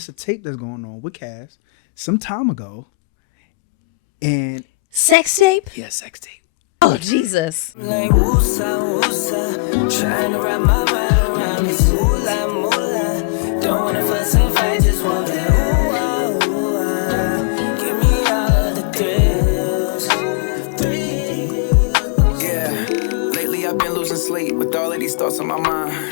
it's a tape that's going on with Cass some time ago, and Sex tape? yeah, sex tape. Oh, Jesus. Like woosa, woosa, trying to wrap my mind around this moolah, moolah. Don't wanna fuss and fight, just want that ooh, give me all of the thrills. Yeah, lately I've been losing sleep with all of these thoughts on my mind.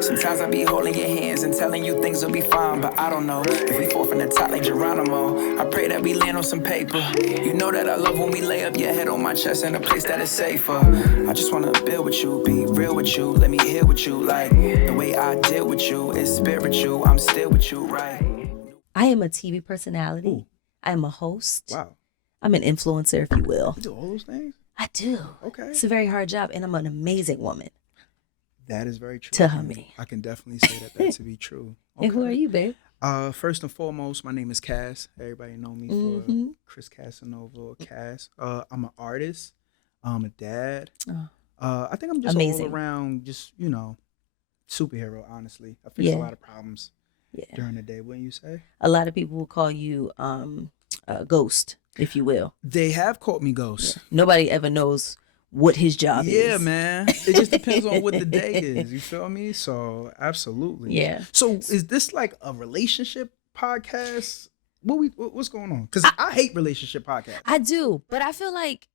Sometimes I be holding your hands and telling you things will be fine, but I don't know if we fall from the top like Geronimo. I pray that we land on some paper. You know that I love when we lay up your head on my chest in a place that is safer. I just wanna build with you, be real with you, let me heal with you. Like the way I deal with you is spiritual. I'm still with you, right? I am a TV personality. Ooh. I am a host. Wow, I'm an influencer, if you will. you do all those things. I do. Okay, It's a very hard job, and I'm an amazing woman. that is very true. To me. I can definitely say that to be true. And who are you, babe? First and foremost, my name is Cass. Everybody know me for Chris Casanova or Cass. I'm an artist. I'm a dad. Oh. I think I'm just Amazing. all around, just superhero. Honestly, I fix a lot of problems Yeah. during the day. Wouldn't you say? A lot of people will call you a ghost, if you will. They have called me Ghost. Nobody ever knows what his job is. Yeah, man. It just depends on what the day is. You feel me? So absolutely. Yeah. So is this like a relationship podcast? What's going on? Because I hate relationship podcasts. I do, but I feel like,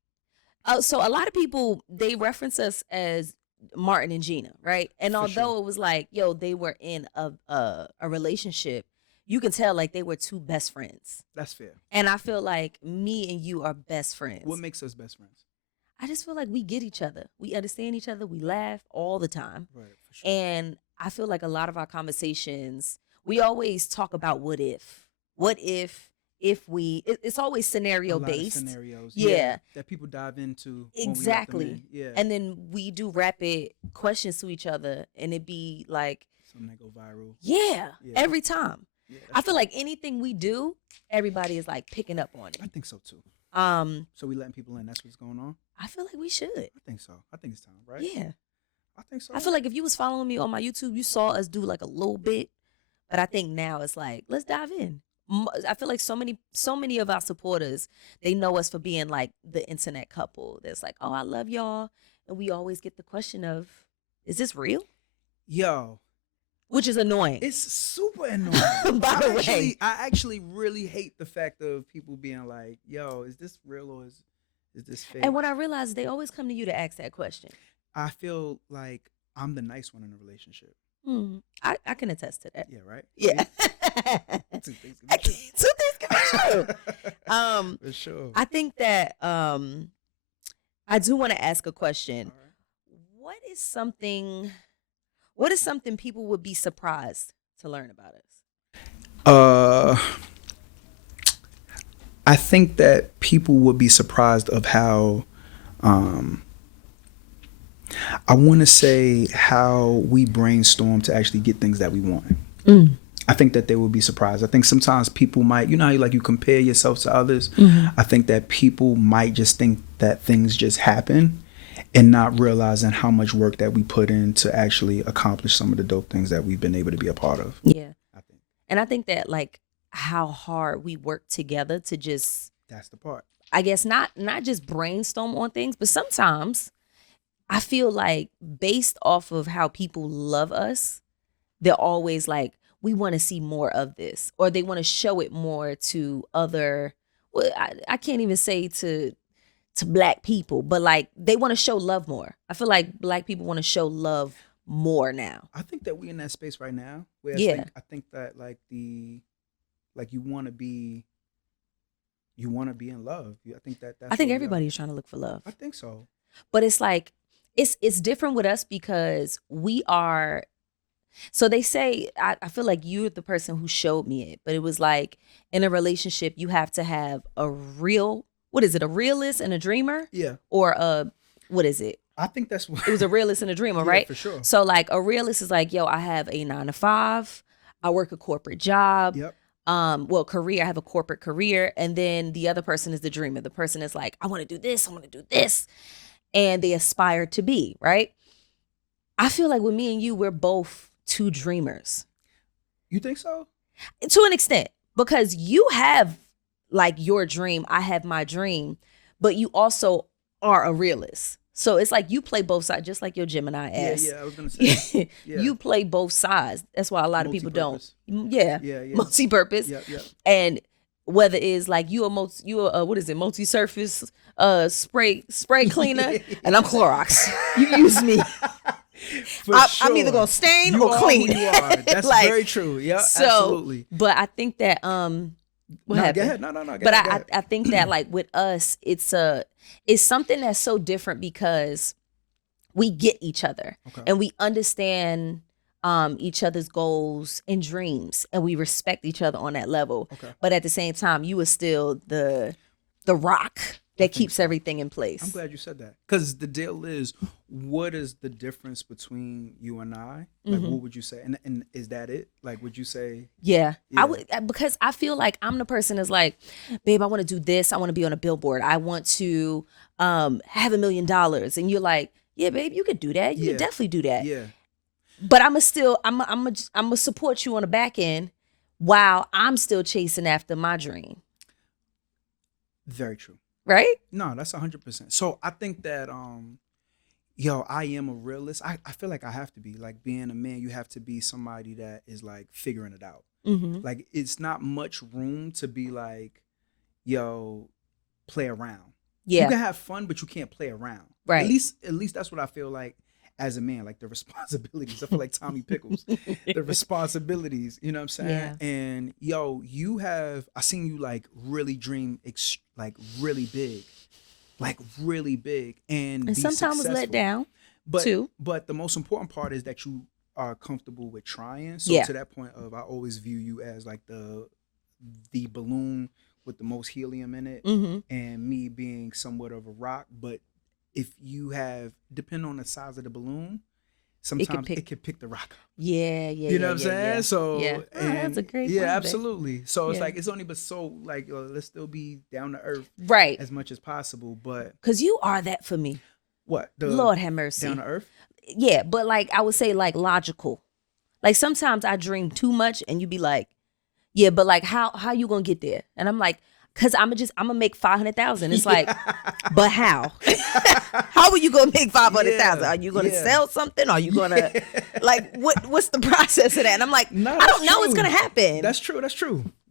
so a lot of people, they reference us as Martin and Gina, right? And For although sure. it was like, yo, they were in a relationship, you can tell like they were two best friends. That's fair. And I feel like me and you are best friends. What makes us best friends? I just feel like we get each other. We understand each other. We laugh all the time. Right, for sure. And I feel like a lot of our conversations, we always talk about what if. What if we, it's always scenario A lot of based. scenarios. Yeah. That people dive into. Exactly. When we let them in. Yeah. And then we do rapid questions to each other, and it be like, Something that go viral. yeah, Yeah. every time. Yeah, I feel like anything we do, everybody is like picking up on I it. think so too. So we letting people in. That's what's going on. I feel like we should. I think so. I think it's time, right? Yeah. I think so. I feel like if you was following me on my YouTube, you saw us do like a little bit, but I think now it's like, let's dive in. I feel like so many of our supporters, they know us for being like the internet couple that's like, oh, I love y'all. And we always get the question of, is this real? Yo, Which is annoying. it's super annoying. By the way. I actually really hate the fact of people being like, yo, is this real or is this fake? And what I realized, they always come to you to ask that question. I feel like I'm the nice one in a relationship. I can attest to that. Yeah, right? Yeah. Two things can be true. Two things can be true. For sure. I think that I do want to ask a question. All right. What is something people would be surprised to learn about us? I think that people would be surprised of how I want to say how we brainstorm to actually get things that we want. I think that they will be surprised. I think sometimes people might, you know how you compare yourself to others? I think that people might just think that things just happen and not realizing how much work that we put in to actually accomplish some of the dope things that we've been able to be a part of. Yeah. I think And I think that like how hard we work together to just, that's the part. I guess not just brainstorm on things, but sometimes I feel like based off of how people love us, they're always like, we want to see more of this, or they want to show it more to other, well, I can't even say to black people, but like they want to show love more. I feel like black people want to show love more now. I think that we in that space right now. Where Yeah. I think that you want to be in love. I think that's I think where we are. everybody is trying to look for love. I think so. But it's like it's different with us because we are. So they say, I feel like you're the person who showed me it, but it was like in a relationship you have to have a realist and a dreamer, Yeah. or what is it? I think that's what It was a realist and a dreamer, Yeah, right? for sure. So like a realist is like, yo, I have a 9 to 5, I work a corporate job. Yep. Career, I have a corporate career. And then the other person is the dreamer. The person is like, I want to do this, I want to do this. And they aspire to be, right? I feel like with me and you, we're both two dreamers. You think so? To an extent, because you have like your dream, I have my dream, but you also are a realist. So it's like you play both sides, just like your Gemini ass. Yeah, I was gonna say. Yeah. You play both sides. That's why a lot of people don't. Multi-purpose. Yeah, Yeah. multi-purpose. Yeah. And whether it's like you a what is it, multi-surface spray cleaner, and I'm Clorox. You use me. I'm either gonna stain you or clean. Who you are. That's like, very true. Yeah, so, absolutely. But I think that what happened? Go ahead. No. But I think that like with us, it's something that's so different because we get each other and we understand each other's goals and dreams, and we respect each other on that level. But at the same time, you are still the rock that keeps everything in place. I'm glad you said that, because the deal is, what is the difference between you and I? Like, what would you say? And is that it? Like, would you say? Yeah. I would, because I feel like I'm the person that's like, babe, I want to do this. I want to be on a billboard. I want to have $1 million. And you're like, yeah, babe, you could do that. You could definitely do that. Yeah. But I'm gonna support you on the back end while I'm still chasing after my dream. Very true. Right? No, that's 100%. So I think that I am a realist. I feel like I have to be. Like, being a man, you have to be somebody that is like figuring it out. Like, it's not much room to be like, play around. Yeah. You can have fun, but you can't play around. Right. At least that's what I feel like as a man. Like, the responsibilities. I feel like Tommy Pickles. The responsibilities. You know what I'm saying? Yeah. And I seen you like really dream like really big. Like really big, and sometimes was let down too. But the most important part is that you are comfortable with trying. So to that point I always view you as like the balloon with the most helium in it, and me being somewhat of a rock. But if you depending on the size of the balloon, sometimes it could pick the rock up. Yeah. You know what I'm saying? Yeah. So that's a great point. Yeah, absolutely. So it's like, it's only but so like, let's still be down to earth, right, as much as possible. But because you are that for me. What? Lord have mercy. Down to earth? Yeah, but like I would say like logical. Like sometimes I dream too much and you be like, yeah, but like how you gonna get there? And I'm like, cause I'm gonna make 500,000. It's like, but how? How are you gonna make 500,000? Are you gonna sell something? Are you gonna like what's the process of that? And I'm like, no, I don't know what's gonna happen. That's true.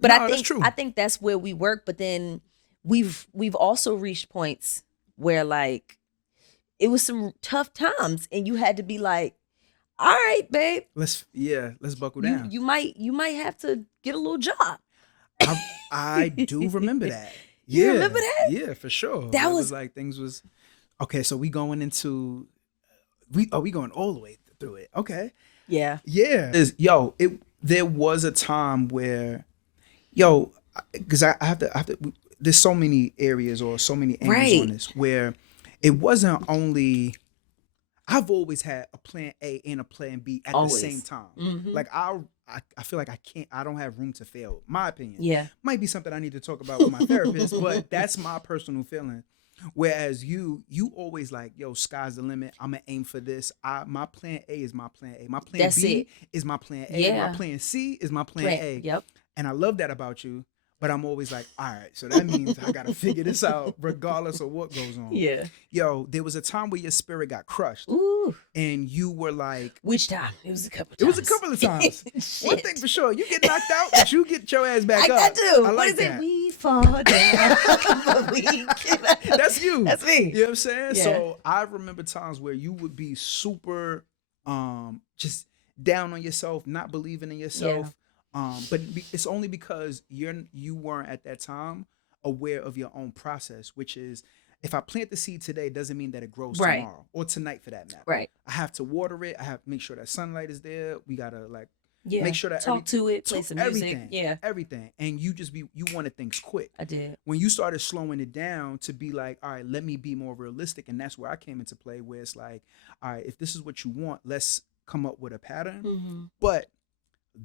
But I think that's where we work. But then we've also reached points where like it was some tough times, and you had to be like, all right, babe, let's buckle down. You might have to get a little job. I do remember that. You remember that? Yeah, for sure. That was like, things was okay. So we going all the way through it. Okay. Yeah. There was a time where, because I have to. There's so many areas or so many angles on this where it wasn't only. I've always had a plan A and a plan B at the same time. Like I feel like I don't have room to fail. My opinion. Yeah. Might be something I need to talk about with my therapist, but that's my personal feeling. Whereas you always like, sky's the limit. I'm gonna aim for this. My plan A is my plan A. My plan B is my plan A. Yeah. My plan C is my plan A. Yep. And I love that about you. But I'm always like, all right, so that means I got to figure this out regardless of what goes on. Yeah. There was a time where your spirit got crushed. Ooh. And you were like... Which time? It was a couple times. It was a couple of times. One thing for sure, you get knocked out, but you get your ass back up. I do. I like what is that. it? We fall down, but we get up. That's you. That's me. You know what I'm saying? Yeah. So I remember times where you would be super just down on yourself, not believing in yourself. Yeah. But it's only because you weren't at that time aware of your own process, which is, if I plant the seed today, doesn't mean that it grows tomorrow or tonight for that matter. Right. I have to water it. I have to make sure that sunlight is there. We gotta make sure that talk to it, play some music, everything. And you wanted things quick. I did. When you started slowing it down to be like, all right, let me be more realistic, and that's where I came into play. Where it's like, all right, if this is what you want, let's come up with a pattern. Mm-hmm. But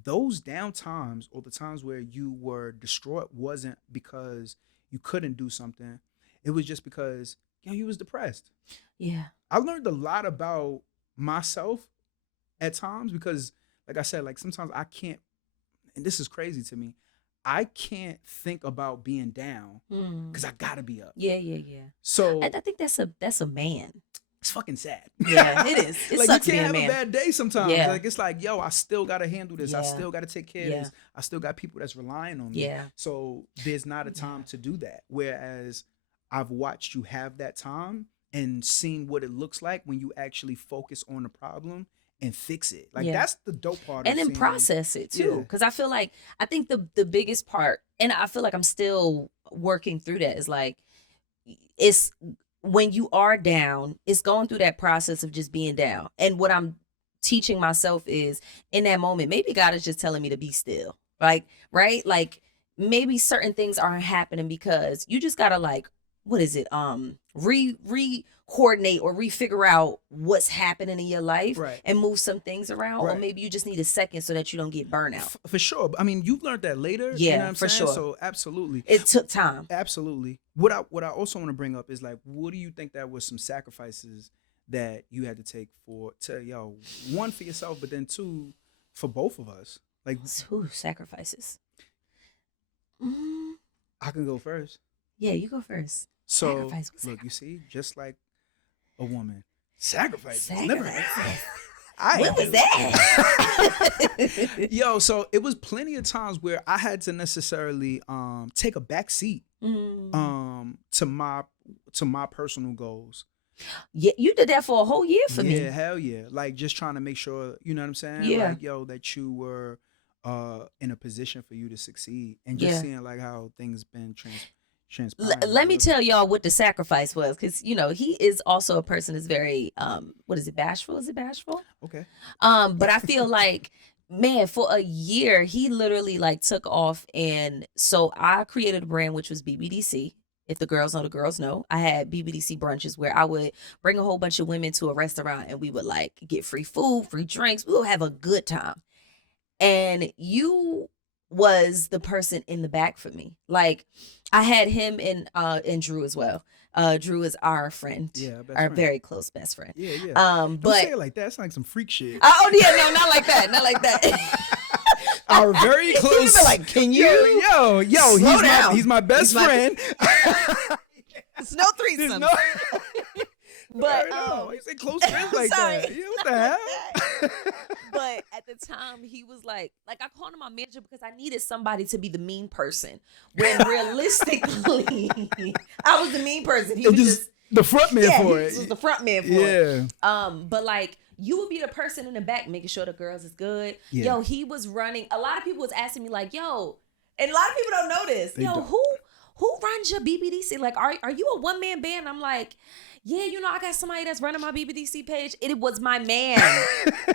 those down times, or the times where you were distraught, wasn't because you couldn't do something. It was just because you was depressed. Yeah. I learned a lot about myself at times because, like I said, like sometimes I can't, and this is crazy to me, I can't think about being down because I gotta be up. Yeah. So I think that's a man. it's fucking sad. Yeah, it is. It like sucks you being can't a have man. a bad day sometimes. Yeah. Like it's like, yo, I still gotta handle this. I Yeah. still gotta take care of this. I still got people that's relying on me. Yeah. So there's not a time to do that. Whereas I've watched you have that time and seen what it looks like when you actually focus on the problem and fix it. Like that's the dope part. And of then seeing, process it too. Because I feel like, I think the biggest part, and I feel like I'm still working through that, is like, it's when you are down, it's going through that process of just being down. And what I'm teaching myself is, in that moment, maybe God is just telling me to be still. Like, right? Like, maybe certain things aren't happening because you just gotta, like, what is it? Coordinate or refigure out what's happening in your life, right, and move some things around. Right. Or maybe you just need a second so that you don't get burnout. For sure. I mean, you've learned that later. Yeah, you know what I'm for saying? sure. So absolutely. It took time. Absolutely. What I also want to bring up is like, what do you think that was some sacrifices that you had to take one for yourself, but then two for both of us? Like, Ooh, sacrifices. I can go first. Yeah, you go first. So look, you see, just like a woman, sacrifices. Never. When was that? Yo, so it was plenty of times where I had to necessarily take a back seat to my personal goals. Yeah, you did that for a whole year for me. Yeah, hell yeah. Like just trying to make sure, you know what I'm saying? Yeah. Like, yo, that you were in a position for you to succeed, and just seeing like how things been transpiring. Let me tell y'all what the sacrifice was, because he is also a person that's very what is it, bashful? Is it bashful? Okay. But I feel like, man, for a year he literally like took off, and so I created a brand which was BBDC. If the girls know, the girls know. I had BBDC brunches where I would bring a whole bunch of women to a restaurant, and we would like get free food, free drinks. We would have a good time. And you was the person in the back for me. Like, I had him and Drew as well. Drew is our friend, our very close best friend. Yeah. But don't say it like that. It's like some freak shit. Oh yeah, no, not like that, not like that. Our very close. Like, can you? Yo, slow down. He's my best friend. It's no threesome. But you say close friends like that. Yeah, what the hell? But at the time, he was like I called him my manager because I needed somebody to be the mean person. When realistically, I was the mean person. He was just the front man for it. He was the front man for it. But like, you would be the person in the back making sure the girls is good. Yeah. Yo, he was running. A lot of people was asking me like, yo, and a lot of people don't know this. Who runs your BBDC? Like, are you a one man band? I'm like, yeah, I got somebody that's running my BBDC page. It was my man.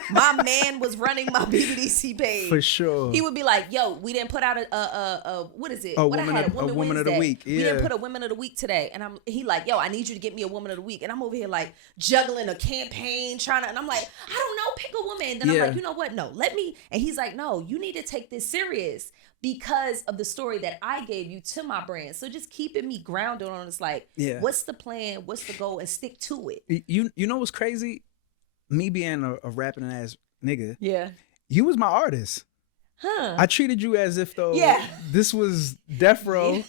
My man was running my BBDC page. For sure. He would be like, yo, we didn't put out a what is it? A Woman of the week. Yeah. We didn't put a woman of the week today. And he like, yo, I need you to get me a woman of the week. And I'm over here like juggling a campaign, and I'm like, I don't know, pick a woman. Then I'm like, you know what? No, let me. And he's like, no, you need to take this serious, because of the story that I gave you to my brand. So just keeping me grounded on it's like, what's the plan? What's the goal? And stick to it. You know what's crazy? Me being a rapping ass nigga. Yeah. You was my artist. Huh. I treated you as if though this was Death Row.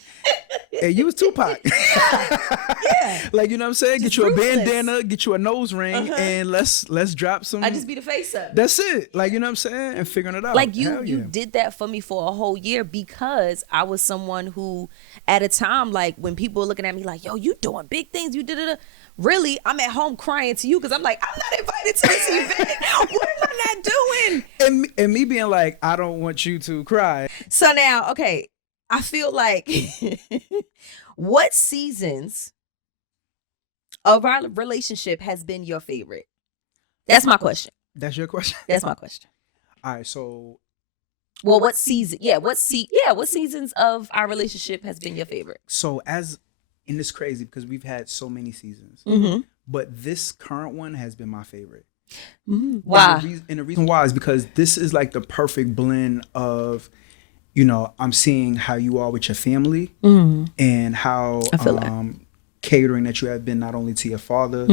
And you was Tupac. Yeah. Like, you know what I'm saying? Just get you ruthless. a bandana, get you a nose ring, and let's drop some. I just be the face up. That's it. Like, you know what I'm saying? And figuring it out. Like you did that for me for a whole year, because I was someone who, at a time, like when people were looking at me like, yo, you doing big things, you did it. Really, I'm at home crying to you because I'm like, I'm not invited to this event. What am I not doing? And me being like, I don't want you to cry. So now, okay, I feel like what seasons of our relationship has been your favorite? That's my question. That's your question? That's my question. All right, so. Well, what season? Yeah, what seasons of our relationship has been your favorite? So and it's crazy because we've had so many seasons, but this current one has been my favorite. Why? And the reason why is because this is like the perfect blend of, I'm seeing how you are with your family and how catering that you have been not only to your father,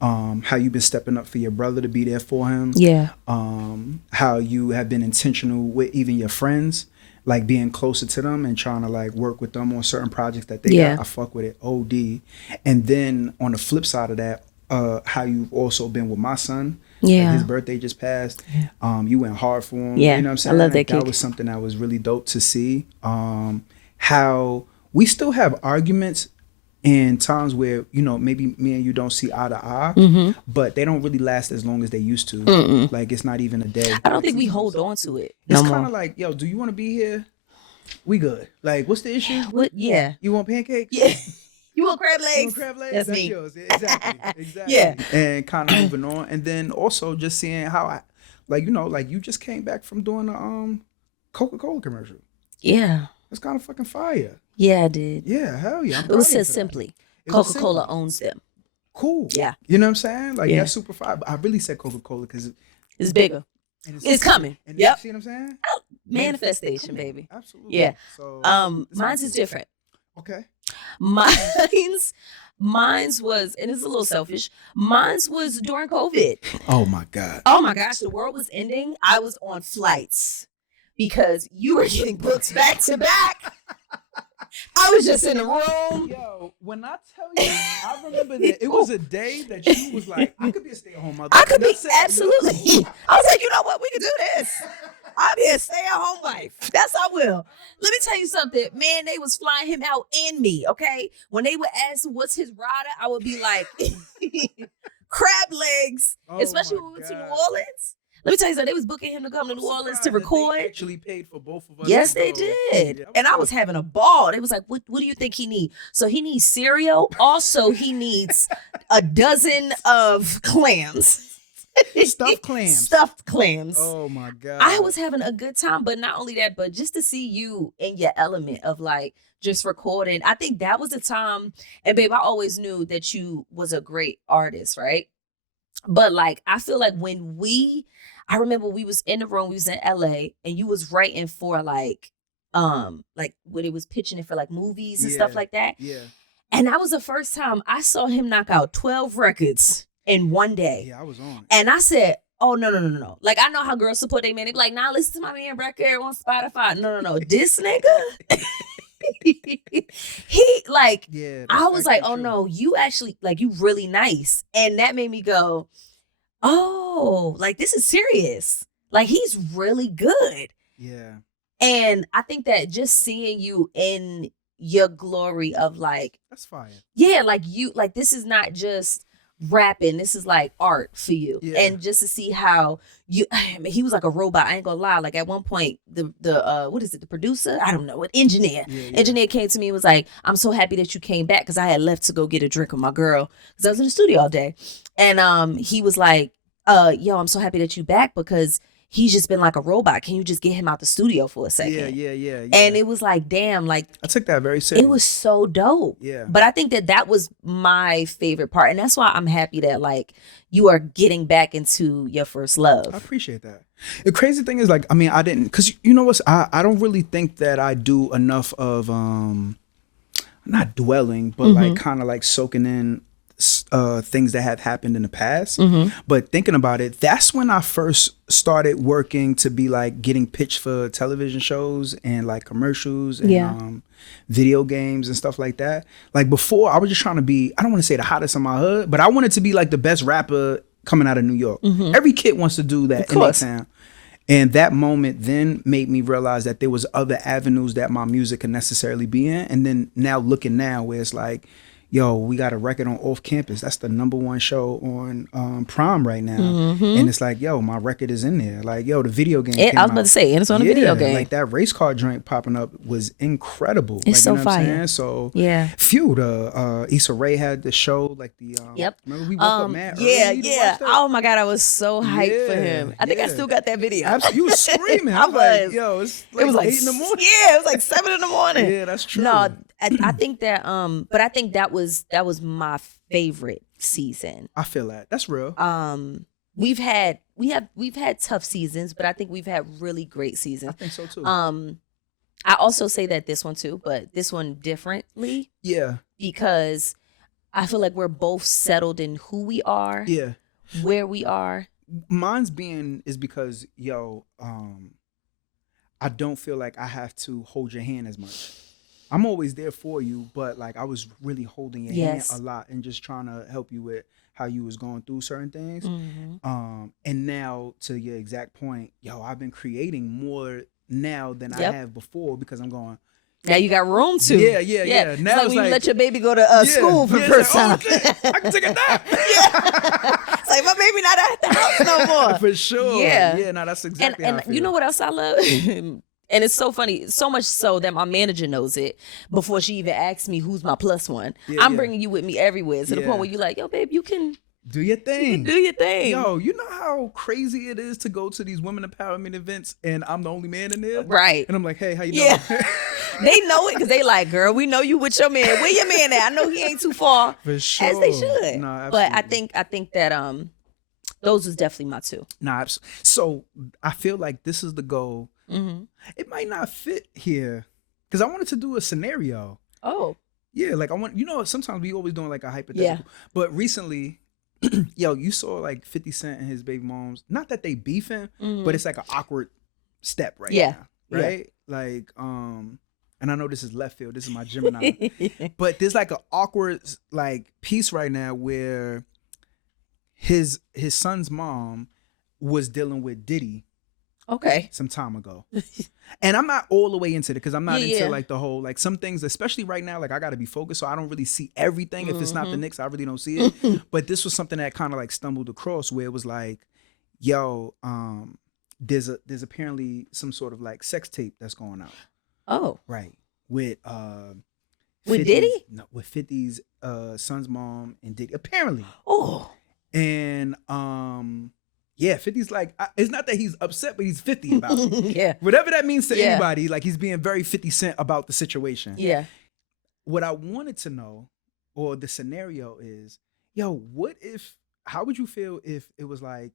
how you've been stepping up for your brother to be there for him. Yeah. How you have been intentional with even your friends, like being closer to them and trying to like work with them on certain projects that they got. I fuck with it, OD. And then on the flip side of that, how you've also been with my son. Yeah. Like his birthday just passed. You went hard for him. Yeah. You know what I'm saying? I love that That kid. was something that was really dope to see. How we still have arguments and times where, you know, maybe me and you don't see eye to eye, but they don't really last as long as they used to. Like it's not even a day. I don't think we hold on to it. It's No kind more. of like, yo, do you want to be here? We good. Like, what's the issue? What? Yeah. You want pancakes? Yeah. You want crab You legs? want crab legs? That's That's me. yours. Exactly. Exactly. Yeah. And kind of moving on. And then also just seeing how I, like, you know, like you just came back from doing a Coca-Cola commercial. Yeah. It's kind of fucking fire. Yeah, I did. Yeah, hell yeah. I'm It proud was of you said for that. simply. It was Coca-Cola simple. owns them. Cool. Yeah. You know what I'm saying? Like Yeah. that's super fire. But I really said Coca-Cola because It's bigger. It's coming. And Yep. See what I'm saying? Manifestation, Come on. baby. Absolutely. Yeah. So Mine's is different. Okay. Mine's was, and it's a little selfish. Mine's was during COVID. Oh my God. Oh my gosh, the world was ending. I was on flights because you were getting booked back to back. I was just in the room. Yo, when I tell you, I remember that it was a day that you was like, I could be a stay-at-home mother. I could be That's it. absolutely. I was like, you know what? We can do this. I'll be a stay-at-home wife. That's I will. Let me tell you something. Man, they was flying him out and me, okay? When they would ask what's his rider, I would be like, crab legs. Oh Especially my when we went to New God. Orleans. Let me tell you something. They was booking him to come to New Orleans to record. They actually paid for both of us. Yes, to they go. did. Yeah, And I was having a ball. They was like, what do you think he need? So he needs cereal. Also, he needs a dozen of clams. Stuffed clams. Stuffed clams. Oh my God. I was having a good time, but not only that, but just to see you in your element of like just recording. I think that was the time. And babe, I always knew that you was a great artist, right? But like, I feel like I remember we was in the room, we was in LA, and you was writing for like when it was pitching it for like movies and stuff like that. Yeah. And that was the first time I saw him knock out 12 records in one day. Yeah, I was on. And I said, oh, no. Like, I know how girls support their man. They be like, nah, listen to my man record on Spotify. No. This nigga, he like, Yeah. I was like, oh true. no, you actually, like, you really nice. And that made me go, oh, like, this is serious. Like, he's really good. Yeah. And I think that just seeing you in your glory of like, That's fire. yeah, like you, like, this is not just rapping, this is like art for you. Yeah. And just to see how you, he was like a robot. I ain't gonna lie. Like at one point, the what is it? The producer? I don't know. What engineer? Yeah. Engineer came to me and was like, I'm so happy that you came back because I had left to go get a drink with my girl because I was in the studio all day. And he was like, yo, I'm so happy that you back because he's just been like a robot. Can you just get him out the studio for a second? Yeah. And it was like, damn, like I took that very seriously. it was so dope. Yeah. But I think that was my favorite part. And that's why I'm happy that like you are getting back into your first I love. appreciate that. The crazy thing is, like, I mean, I didn't, because you know what's, I don't really think that I do enough of, not dwelling, but like kind of like soaking in things that have happened in the past. But thinking about it, that's when I first started working to be like getting pitched for television shows and like commercials and video games and stuff like that. Like before, I was just trying to be, I don't want to say the hottest in my hood, but I wanted to be like the best rapper coming out of New York. Every kid wants to do that in their town. And that moment then made me realize that there was other avenues that my music could necessarily be in. And then now looking now where it's like, yo, we got a record on Off Campus. That's the #1 show on Prime right now. And it's like, yo, my record is in there. Like, yo, the video game came I was about out. to say, and it's on a video game. Like that race car joint popping up was incredible. It's so you know what I'm fire. saying? So Yeah. Phew, the Issa Rae had the show, like the Yep. remember we woke up mad Yeah. early to watch that? Oh my God, I was so hyped for him. I think I Yeah. still got that video. Absolutely. You was screaming. I I'm like, was. yo, it's It was like 8 in the morning. Yeah, it was like 7 in the morning. Yeah, that's true. No, I think that but I think that was my favorite season. I feel that. That's real. We've had tough seasons, but I think we've had really great seasons. I think so too. I also say that this one too, but this one differently Yeah. because I feel like we're both settled in who we are, Yeah. where we are. Mine's being is because, I don't feel like I have to hold your hand as much. I'm always there for you, but like I was really holding your hand a lot and just trying to help you with how you was going through certain things. And now to your exact point, I've been creating more now than I have before because I'm going. Now you got room to. Yeah. Now it's like when you let your baby go to school for the first time. I can take a nap. It's like my baby not at the house no more. For sure. Yeah, no, that's exactly how I and feel. you know what else I love? And it's so funny, so much so that my manager knows it before she even asks me who's my plus one. I'm bringing you with me everywhere to the point where you're like, yo, babe, you can do your thing. Do your thing. Yo, you know how crazy it is to go to these women empowerment events and I'm the only man in there? Right. And I'm like, hey, how you doing? They know it because they like, girl, we know you with your man. Where your man at? I know he ain't too far. For sure. As they should. No, absolutely. But I think that those was definitely my two. Nah, so I feel like this is the goal. It might not fit here because I wanted to do a scenario. Oh. Yeah, like I want, sometimes we always doing like a hypothetical. But recently, you saw like 50 Cent and his baby moms. Not that they beefing, but it's like an awkward step right now. Right? Like, and I know this is left field. This is my Gemini. But there's like an awkward like piece right now where his son's mom was dealing with Diddy. Okay. Some time ago. And I'm not all the way into it because I'm not into like the whole, like some things, especially right now, like I got to be focused. So I don't really see everything. If it's not the Knicks, I really don't see it. But this was something that kind of like stumbled across where it was like, there's apparently some sort of like sex tape that's going out. Oh. Right. With 50's, Diddy? No, with 50's son's mom and Diddy. Apparently. Oh. And 50's like, it's not that he's upset, but he's 50 about it. Yeah. Whatever that means to anybody, like he's being very 50 Cent about the situation. Yeah. What I wanted to know, or the scenario is, how would you feel if it was like,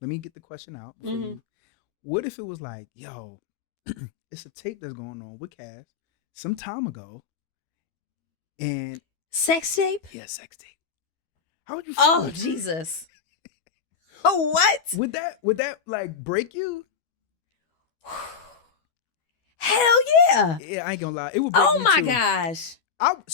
let me get the question out before you. What if it was like, it's a tape that's going on with Cass some time ago. And sex tape? Yeah, sex tape. How would you feel? Oh, Jesus. Oh, what? Would that like break you? Hell yeah. Yeah, I ain't gonna lie. It would break me too. Oh my gosh. My God.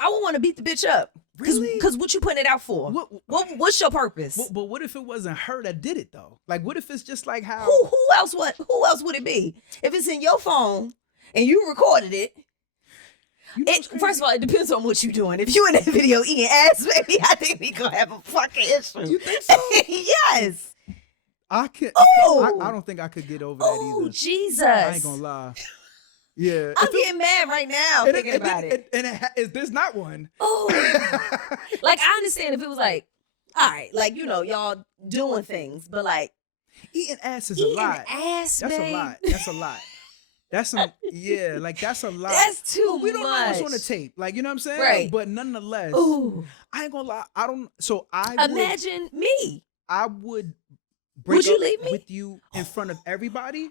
I would want to beat the bitch up. Really? Because what you putting it out for? What's your purpose? But what if it wasn't her that did it though? Like what if it's just like how Who else would it be? If it's in your phone and you recorded it. First of all, it depends on what you're doing. If you in that video eating ass, baby, I think we gonna have a fucking issue. You think so? Yes. I could. I don't think I could get over that either. Oh, Jesus! I ain't gonna lie. Yeah, I'm getting mad right now thinking about it. And there's not one. Oh, like I understand if it was like, all right, like y'all doing things, but like eating ass is a lot. That's a lot. That's a lot. That's some, like that's a lot. That's too much. We don't know what's on the tape. Like, you know what I'm saying? Right. But nonetheless, I ain't gonna lie. Imagine me. I would Would you leave me? with you in front of everybody.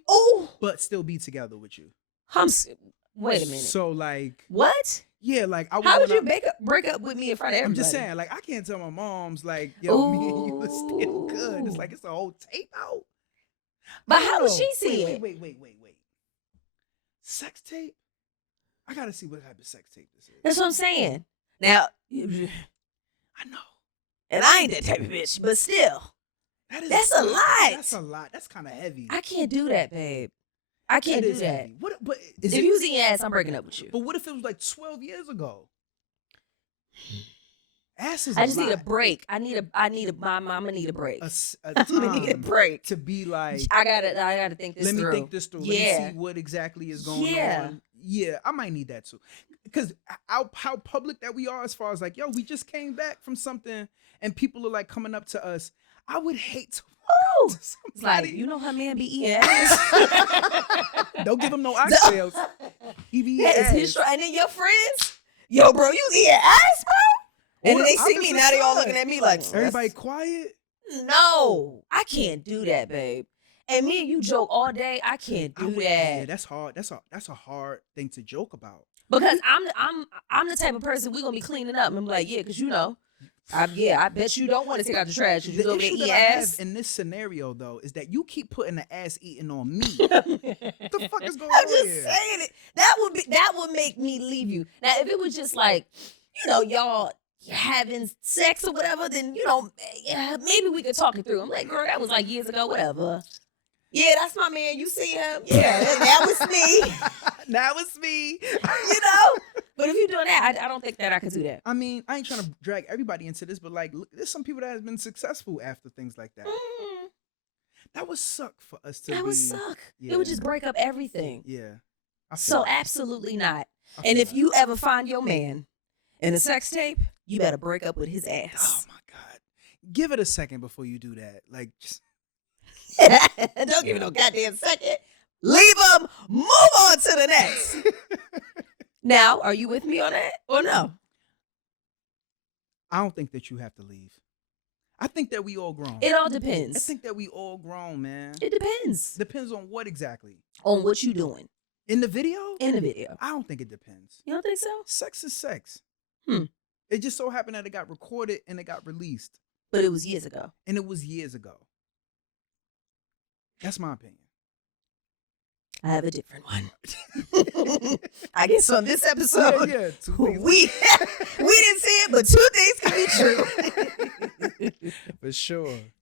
But still be together with you. Wait a minute. So like. What? Yeah, like I would. How would you break up with me in front of everybody? I'm just saying, like I can't tell my mom's like, me and you are still good. It's like it's a whole tape out. But how would she see it? Wait. Sex tape? I gotta see what type of sex tape this is. That's what I'm saying. Now, I know. And I ain't that type of bitch, but still. That's a lot. That's a lot. That's kind of heavy. I can't do that, babe. I can't do that. But if you was eating ass, I'm breaking up with you. But what if it was like 12 years ago? Ass is I just need a break. My mama need a break. I'm gonna need a break to be like. I gotta think this through. Let me think this through. Yeah. Let me see what exactly is going on. Yeah, I might need that too. Because how public that we are as far as like, we just came back from something and people are like coming up to us. I would hate to. It's like, her man be eating ass. Don't give him no oxtails. He be eating ass. His and then your friends, bro, you eating ass, bro? And then they see me, now they all looking at me like, everybody quiet? No, I can't do that, babe. and me and you joke all day. I can't do that. Yeah, that's hard. That's a hard thing to joke about. Because I'm the type of person we gonna be cleaning up. And I'm like, yeah, because you know, I bet you don't want to take out the trash because you over there eating ass. In this scenario though is that you keep putting the ass eating on me. What the fuck is going on I'm just here? saying it. That would make me leave you. Now, if it was just like, you know, y'all having sex or whatever, then you know, maybe we could talk it through. I'm like, girl, that was like years ago, whatever. Yeah, that's my man. You see him? Yeah, that was me. That was me. You know? But if you're doing that, I don't think that I could do that. I mean, I ain't trying to drag everybody into this, but like, look, there's some people that has been successful after things like that. That would suck for us to. That would suck. It would just break up everything. Yeah. So absolutely not. And if you ever find your man in a sex tape, you better break up with his ass. Oh my God. Give it a second before you do that. Like, just. Don't give it no goddamn second. Leave them. Move on to the next. Now, are you with me on that or no? I don't think that you have to leave. I think that we all grown. It all depends. I think that we all grown, man. It depends. Depends on what exactly? On what you doing. In the video? In the video. I don't think it depends. You don't think so? Sex is sex. It just so happened that it got recorded and it got released. But it was years ago. And it was years ago. That's my opinion. I have a different one. I guess on this episode, we didn't see it, but two things can be true. For sure.